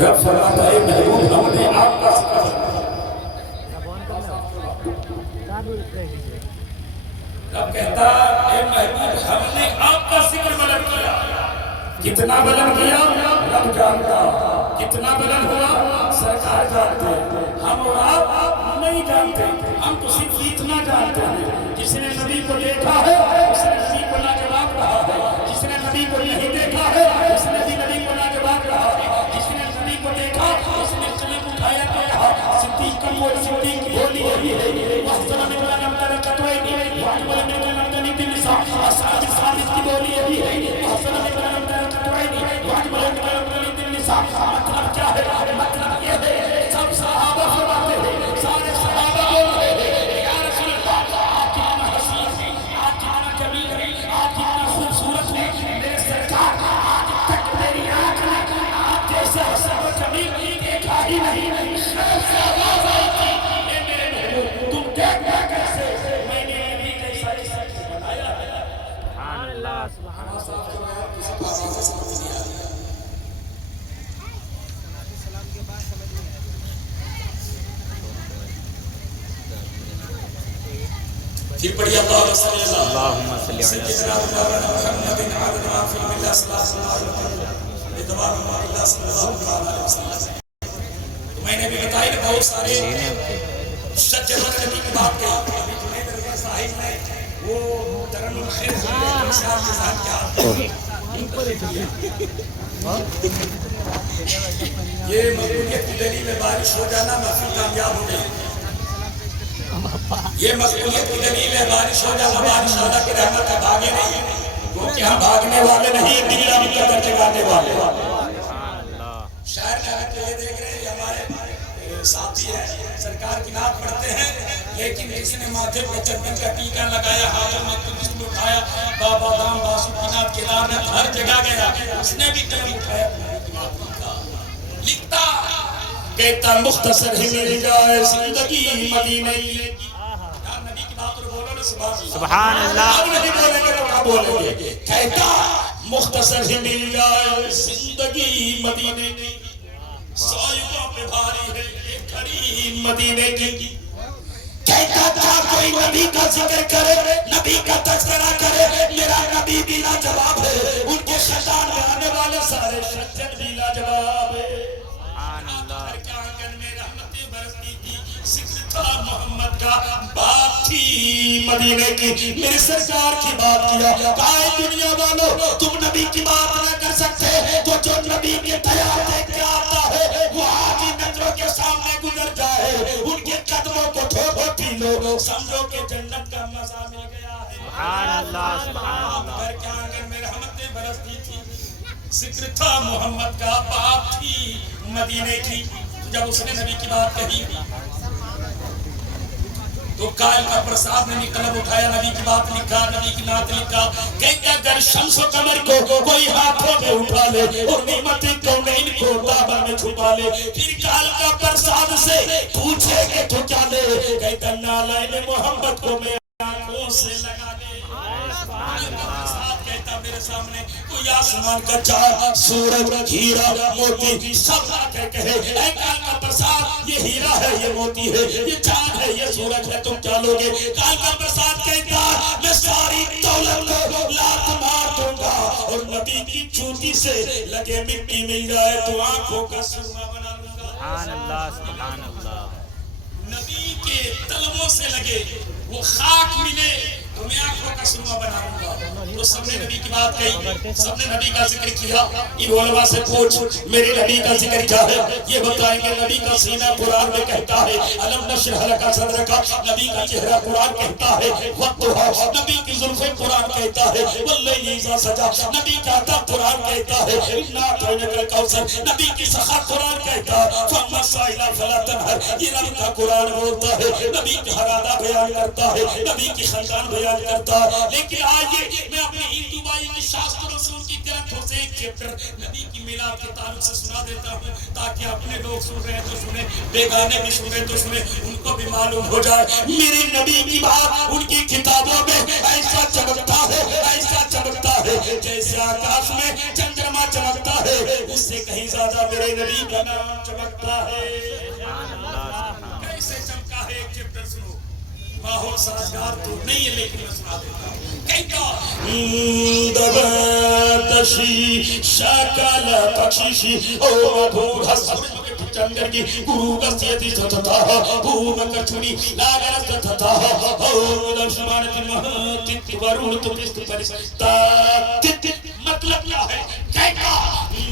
رب فرماتا ہے محبوب ہم نے آپ کا ذکر رب کہتا اے محبوب ہم نے آپ کا ذکر بلند کیا. کتنا بلند کیا رب جانتا, کتنا بلند ہوا سرکار جانتے, ہم اور آپ نہیں جانتے. ہم تو صرف اتنا جانتے ہیں جس نے نبی کو دیکھا ہے اس نے نبی کو لاجواب رہا ہے, جس نے نبی کو نہیں دیکھا ہے اس نے بھی نبی کو لاجواب رہا ہے, جس نے نبی کو دیکھا اس نے قلم اٹھایا تو کہا صدیق کا وہ صدیق بولی یہی ہے وحسن من لم ترکتوئی وحمل من لم تنک النساء اصحاب ثابت کی بولی یہی ہے وحسن من لم ترکتوئی وحمل من لم تنک النساء. مطلب کیا ہے؟ مطلب یہ ہے سب صحابہ فرماتے ہیں, سارے صحابہ بولتے ہیں یا رسول اللہ آپ کتنا حسین ہے, آپ کتنا جمیل ہے, آپ کتنا خوبصورت ہے, میرے سرکار آج تک میری آنکھ نے آپ جیسے حسن و جمیل دیکھا ہی نہیں. آواز آئی تھی اے میرے محبوب تم دیکھنا کیسے, میں نے نبی جیسا جسم بنایا ہے. سبحان اللہ سبحان اللہ. پھر پڑھی اللہ صلی اللہ اللہم صلی علی سیدنا محمد عبد ما فی اللہ صلی اللہ علیہ وسلم اتباع اللہ صلی اللہ علیہ وسلم. تو میں نے بھی بتائی کہ بہت سارے شجر نبی کی بات کہی. ابھی جنید رضا صاحب نے وہ ترنم خیر صاحب کے ساتھ کیا یہ مقبولیت کی دلیل میں بارش ہو جانا محفل کامیاب ہو گئی. یہ مقبولیت کی دلیل ہے بارش ہو جانا, بارش اللہ کی رحمت ہے, بھاگے نہیں کیونکہ ہم بھاگنے والے نہیں, دل ہم قدر جگانے والے. شاعر کہا کہ یہ دیکھ رہے ہیں ہمارے ساتھی ہیں سرکار کی نعت پڑھتے ہیں, لیکن کسی نے ماتھے پہ چندن کا ٹیکا لگایا, ہاتھوں میں قسم اٹھایا, بابا دام باسو کی نعت کی لعنت ہر جگہ گیا, اس نے بھی قلم اٹھایا لکھتا کہتا مختصر ہی مل جائے زندگی مدینے کی. یار نبی کی بات اور بولو نا سبحان اللہ. اب نہیں بولیں گے تو کیا بولیں گے. کہتا مختصر ہی مل جائے زندگی مدینے کی, سایوں پہ بھاری ہے یہ کھڑی مدینے کی. کہتا تھا کوئی نبی کا ذکر کرے, نبی کا تذکرہ کرے, میرا نبی بھی لاجواب ہے, ان کے خزان میں آنے والے سارے شجر بھی لاجواب ہے. ذکر تھا محمد کا, بات تھی مدینے کی, میرے سرکار کی بات کیا. کہا دنیا والو تم نبی کی بات نہ کر سکتے تو جو نبی کے تیار دیکھ کے آتا ہے وہ آج ہی نظروں کے سامنے گزر جائے, ان کے قدموں کو دھو پی لو, سمجھو کہ جنت کا مزہ مل گیا ہے. سبحان اللہ سبحان اللہ. گھر کے آنگن میں رحمتیں برستی تھی, ذکر تھا محمد کا, بات تھی مدینے کی. جب اس نے نبی کی بات کہی تو قائل کا پرساد نے قلم اٹھایا, نبی کی بات لکھا, نبی کی نعت لکھا. کہتا اگر شمس و قمر کو کوئی ہاتھوں میں اٹھا لے اور نعمت کونین کو دامن میں چھپا لے, پھر قائل کا پرساد سے پوچھے کہ تو کیا لے, کہتا نالائن محمد کو میں آنکھوں سے لگا دے. کہتا میرے سامنے کوئی آسمان کا چاند, سورج, ہیرا, موتی سب آ کے کہے اے کال کا پرساد یہ ہیرا ہے, یہ موتی ہے, یہ چاند ہے, یہ سورج ہے, تم کیا لوگے. کال کا پرساد کہتا میں ساری دولت کو لات مار دوں گا اور نبی کی چوٹی سے لگے مٹی مل جائے تو آنکھوں کا سرما بنا لوں گا. سبحان اللہ سبحان اللہ. نبی کے طلبوں سے لگے وہ خاک ملے تو میں آنکھوں کا سرما بناؤں گا. تو سب نے نبی کی بات کہی, سب نے نبی کا ذکر کیا. ان علماء سے پوچھ میرے نبی کا ذکر کیا ہے, یہ بتائیں گے. نبی کا سینہ قرآن میں کہتا ہے الم نشرح لک صدرک, نبی کا چہرہ قرآن کہتا ہے والضحی, نبی کی زلفیں قرآن کہتا ہے واللیل اذا سجی, نبی کا ادب قرآن کہتا ہے انا اعطیناک الکوثر, نبی کی سخاوت قرآن کہتا ہے فاما السائل فلا تنہر, یہ رب کا قرآن بولتا ہے. نبی کی حرادہ بیان کرتا ہے, نبی کی خاندان بیان کرتا ہے. لیکن آئیے میں اپنے ہندو بھائی کی شاستر رسول کی گرنتھوں سے ایک چیپٹر نبی کی میلاد کے تعلق سے سنا دیتا ہوں تاکہ اپنے لوگ سن رہے ہیں تو سنیں, بیگانے بھی سن رہے تو سنیں, ان کو بھی معلوم ہو جائے. میرے نبی کی بات ان کی کتابوں میں ایسا چمکتا ہے, ایسا چمکتا ہے جیسے آکاش میں چندرما چمکتا ہے. اس سے کہیں زیادہ میرے نبی کا نام چمکتا ہے. سبحان اللہ. کیسے چمکا ہے ایک چیپٹر سنو. ماحول سازگار تو نہیں ہے لیکن میں سنا دیتا ہوں. کہتا دبتشی شکل پکشی او مدھور حسن چندر کی گرو گستیتی تتا او مکچھنی لاگر تتا او دشمانت مہتت ورون تپست پرستا. مطلب کیا ہے؟ کہتا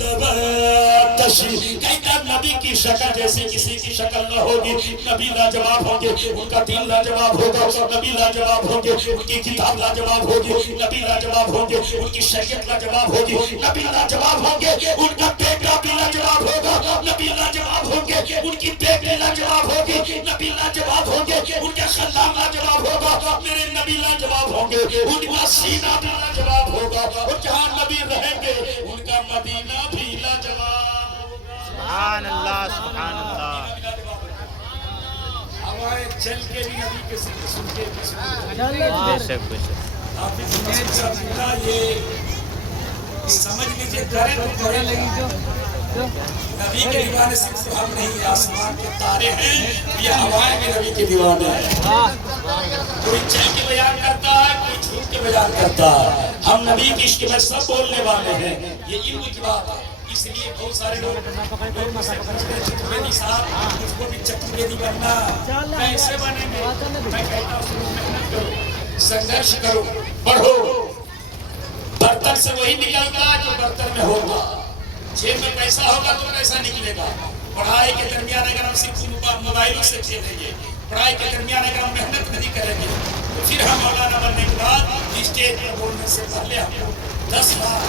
دبتشی کہتا نبی کی شکل جیسے کسی کی شکل نہ ہوگی. نبی لاجواب ہوں گے, ان کا دین لاجواب ہوگا. نبی لاجواب ہوں گے, ان کی کتاب لاجواب ہوگی. نبی لاجواب ہوں گے, ان کی شریعت لاجواب ہوگی. نبی لاجواب ہوں گے, ان کا بیٹا بھی لاجواب ہوگا. نبی لاجواب ہوں گے, ان کی بیٹی لاجواب ہوگی. نبی لاجواب ہوں گے, ان کا خاندان لاجواب ہوگا. میرے نبی لاجواب ہوں گے, ان کا سینہ بھی لاجواب ہوگا. اور جہاں نبی رہیں گے ان کا مدینہ بھی لاجواب ہوگا. سبحان اللہ. سبحان اللہ. ہوائیں چل کے بھی نبی کے ذکر سن کے بھی سن کے. بے شک بے شک. حافظ مسعود صاحب کا یہ سمجھ لیجئے کریں تو کریں نبی کے دیوانے صرف ہم نہیں, آسمان کے تارے ہیں, یہ ہوائیں میں نبی کے دیوانے ہیں. کوئی چل کے بیان کرتا ہے, کوئی جھوٹ کے بیان کرتا ہے. ہم نبی کی عشق میں سب بولنے والے ہیں. یہ علم کی بات ہے. اس لیے بہت سارے لوگ چترویدی صاحب اس کو بھی چترویدی بننا. کیسے بنیں گے؟ میں کہتا ہوں محنت کرو, سنگرش کرو, پڑھو. برتن سے وہی نکلتا جو برتن میں ہوگا. جیب میں پیسہ ہوگا تو پیسہ نکلے گا. پڑھائی کے درمیان اگر ہم صرف موبائلوں سے کھیلیں گے, پڑھائی کے درمیان اگر ہم محنت نہیں کریں گے تو پھر ہم مولانا بننے کے بعد اسٹیج پر بولنے سے پہلے ہم کو 10 بار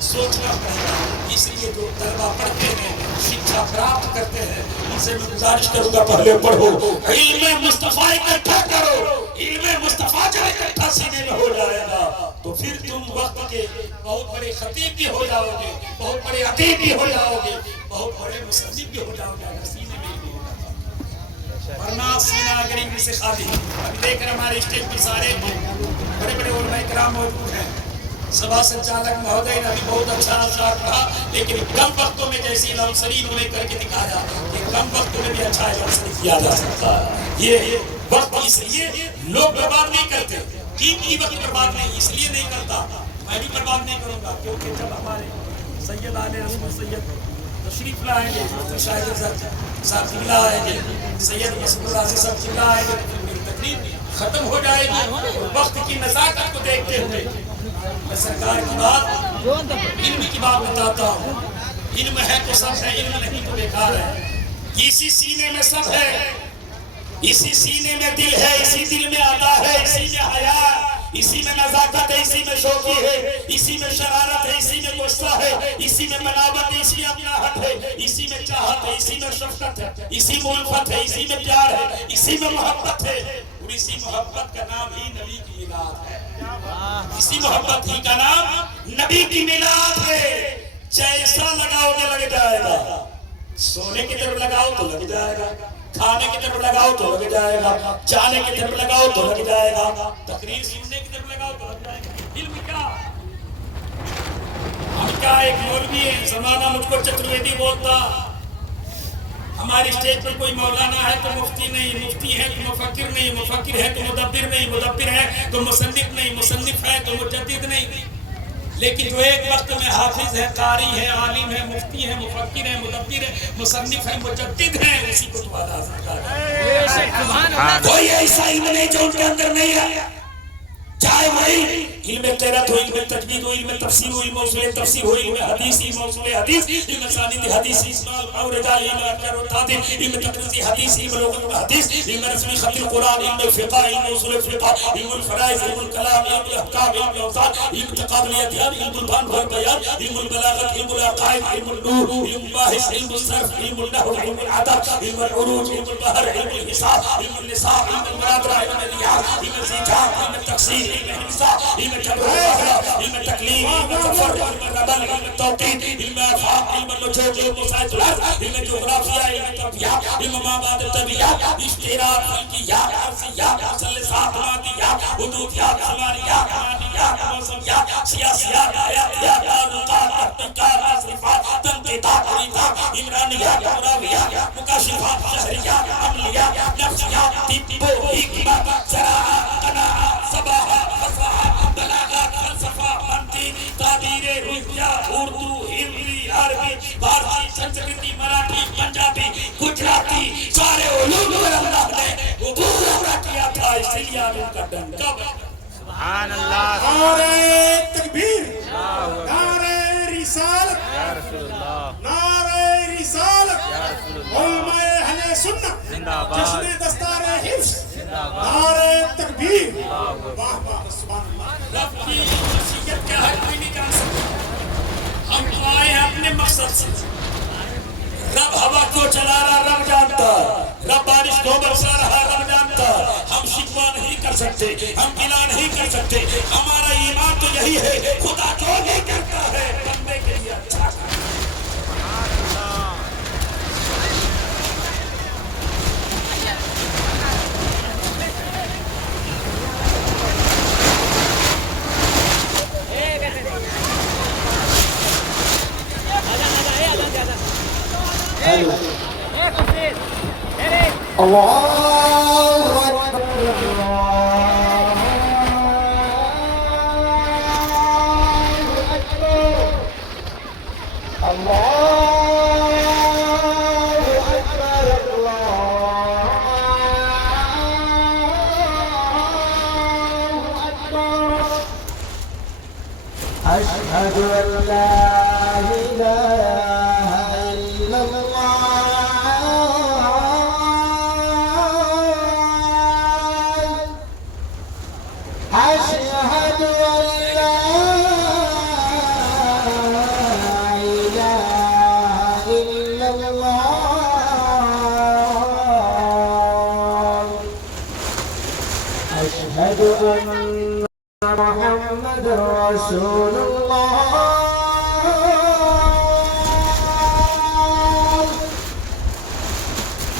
سوچنا پڑے گا. اس لیے جو طلبہ پڑھتے ہیں, شکشا پراپت کرتے ہیں, ان سے میں گزارش کروں گا پہلے پڑھو, علم مصطفیٰ اکٹھا کرو. علم مصطفیٰ جب اکٹھا سینے میں ہو جائے گا تو پھر تم وقت کے بہت بڑے خطیب بھی ہو جاؤ گے, بہت بڑے ادیب بھی ہو جاؤ گے, بہت بڑے مصنف بھی ہو جاؤ گے اگر سینے میں بھی ہوگا. ورنہ سینہ اگر ان سے خالی. ابھی دیکھ رہے ہمارے اسٹیج پر سارے بڑے بڑے علماء کرام موجود ہیں. سبھا سنچالک مہودے نے بھی بہت اچھا اشعار پڑھا, لیکن کم وقتوں میں جیسی لمسری انہوں نے کر کے دکھایا کہ کم وقتوں میں بھی اچھا لمسری کیا جا سکتا ہے. یہ وقت اس لیے لوگ برباد نہیں کرتے, قیمتی وقت برباد نہیں اس لیے نہیں کرتا. میں بھی برباد نہیں کروں گا, کیونکہ جب ہمارے سید آل رسول سید تشریف لائیں گے, شاہد صاحب قبلہ آئیں گے, سید مسعود رازی صاحب قبلہ آئیں گے, تو میری تقریر ختم ہو جائے گی. وقت کی نزاکت کو دیکھتے ہوئے میں سرکار کی بات, علم کی بات بتاتا ہوں. علم ہے تو سب ہے, علم نہیں تو بیکار ہے. اسی سینے میں سب ہے, اسی سینے میں دل ہے, اسی دل میں ادا ہے, اسی میں حیا, اسی میں نزاکت ہے, اسی میں شوقی ہے, اسی میں شرارت ہے, اسی میں غصہ ہے, اسی میں مناوت ہے, اسی میں اپناہٹ ہے, اسی میں چاہت ہے, اسی میں شفقت ہے, اسی میں الفت ہے, اسی میں پیار ہے, اسی میں محبت ہے. اور اسی محبت کا نام ہی نبی کی میلاد ہے. اسی محبت ہی کا نام نبی کی میلاد ہے. جیسا لگاؤ گے لگ جائے گا. سونے کی طرف لگاؤ تو لگ جائے گا, کھانے کی طرف لگاؤ تو لگ جائے گا, چانے کی طرف لگاؤ تو لگ جائے گا, تقریر سننے کی طرف لگاؤ تو لگ جائے گا. علم کیا؟ ہم کیا ایک مولوی ہے, زمانہ مجھ کو چترویدی بولتا. ہماری اسٹیج پر کوئی مولانا ہے تو مفتی نہیں, مفتی ہے تو مفکر نہیں, مفکر ہے تو مدبر نہیں, مدبر ہے تو مصنف نہیں, مصنف ہے تو مجدد نہیں. لیکن جو ایک وقت میں حافظ ہے, قاری ہے, عالم ہے, مفتی ہے, مفکر ہے, مدبر ہے, مصنف ہے, مجدد ہے, اسی کو تو ادا سکتا ہے. کوئی ایسا علم نہیں جو ان کے اندر نہیں ہے. چاہے وہی علم قرات ہو, علم تجوید ہو, علم تفسیر ہو, علم اصول تفسیر ہو, علم حدیث, علم اصول حدیث, علم اسانید حدیث, اسماء اور رجال, علم اذکار و تعدیل, علم تقریضی حدیث, علم لغت و حدیث, علم رسمی خط القرآن, علم الفقہ, علم اصول الفقہ, علم الفرائض, علم الکلام, علم الاحکام, علم الاوزان, علم تقابل الادیان, علم البان والبیان, علم البلاغت, علم العقائد, علم النور, علم الباحث, علم الصرف, علم النحو, علم العدد, علم العروج, علم البحر, علم الحساب, علم النساء, علم المناظرة, علم الرياض, علم الزيجات, علم التقسيم, علم الحساب, علم الجبر والأخلاق, علم التكليم, علم التفرع, علم الرمل, علم التوقيت, علم الآفاق, علم النجوم, علم مساعد الأرض, علم الجغرافيا, علم الطبيعة, علم ما بعد الطبيعة, اشتراك فلكيات, عرضيات, مثلثات, ماديات, حدوديات, زمانيات, ماديات, موسميات, سياسيات, حياتيات, تعلقات, تحقيقات, تصريفات, تنقيدات, امنیات مناویات مکاشفات شہریات عملیات نفسیات طب و حکمت زراعت قناعت صباحت فصاحت بلاغت فلسفہ منطق تعبیر روحیہ اردو ہندی عربی فارسی سنسکرتی مراٹھی پنجابی گجراتی سارے علوم پر اللہ نے عبور عطا کیا تھا اس لیے علوم کا ڈنکا بجا سبحان اللہ نعرہ تکبیر نعرہ رسالت یا رسول اللہ نعرہ رسالت یا رسول اللہ علماء اہل سنت زندہ آباد جشن دستار حفظ زندہ آباد نعرہ تکبیر واہ واہ سبحان اللہ رب کی وصیت کیا ہے کوئی نہیں جان سکتا ہم تو آئے ہیں اپنے مقصد سے رب ہوا کو چلا رہا رب جانتا رب بارش کو برسا رہا رب جانتا ہم شکوہ نہیں کر سکتے ہم گلہ نہیں کر سکتے ہمارا ایمان تو یہی ہے خدا جو بھی کرتا ہے بندے کے لیے اچھا کرتا ہے أشهد أن لا إله إلا الله أشهد أن لا إله إلا الله أشهد أن محمد رسول الله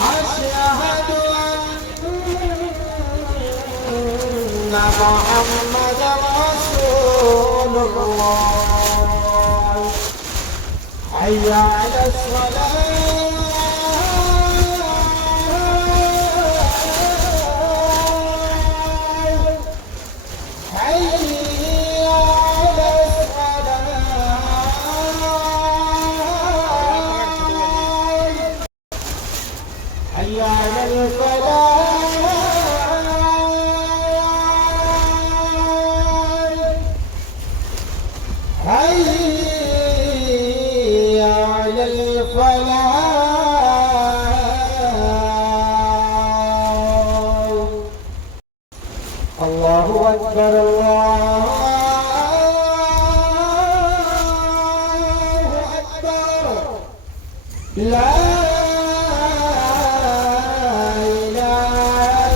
أشهد أن محمد رسول الله حي على الصلاة حي على الصلاة حي على الفلاح حي على الفلاح الله أكبر الله أكبر لا إله إلا الله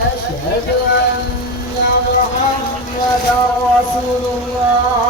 أشهد أن محمدا رسول الله